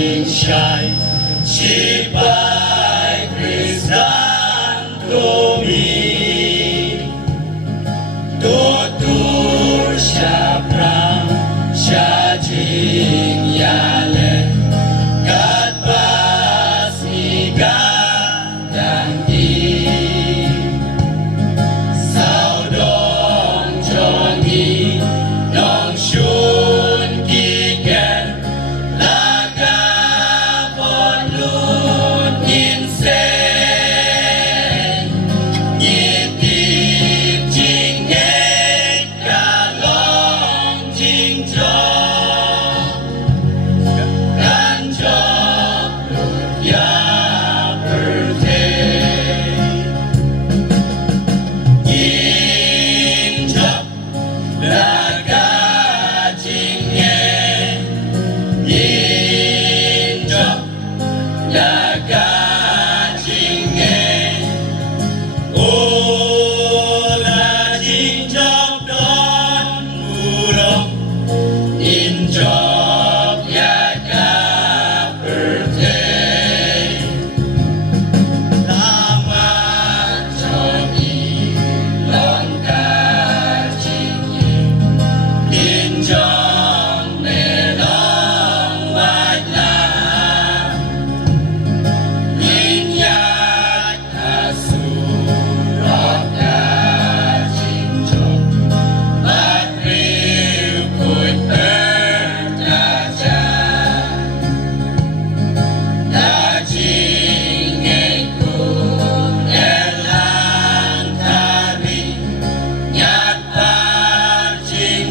dzisiaj śpiewaj Chrysantowi. Tutursia prasya jinyale kat pasigan di sao dong jongi nong shun kiken laga pon lun insen yitip jingek kalong jingjong kanjong ya birthday injok laga jingek injok laga jingek ola jinjok don murong injok yaga birthday Selamat Jogi Longga Jingye Injong Melong Wajlah Minyak Kasurok Jinjong Batriu Kut Berdajah Dajingku elang tari nyat parjing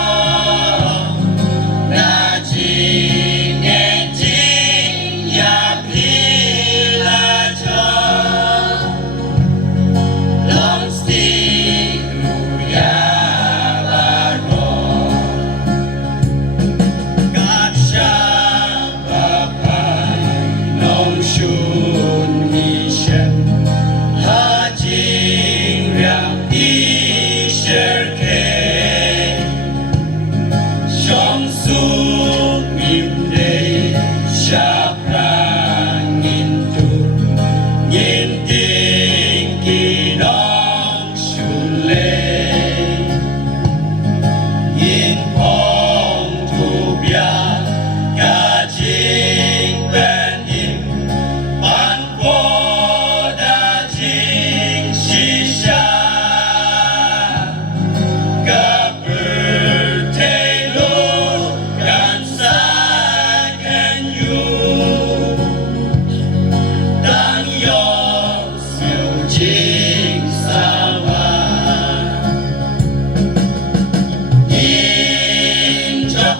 wibarong Dajinge jing yap hilajong long stick ya barong Kat Shabbatai nong shun mishen ha jing riang i sher ke shong su mim de sha prang in tu yin ting ki nong shun le Yin phong tu bia ga jing ben im ban po da jing shisha ga birthday lo gan sa can you dan yong siu jing sawa Injok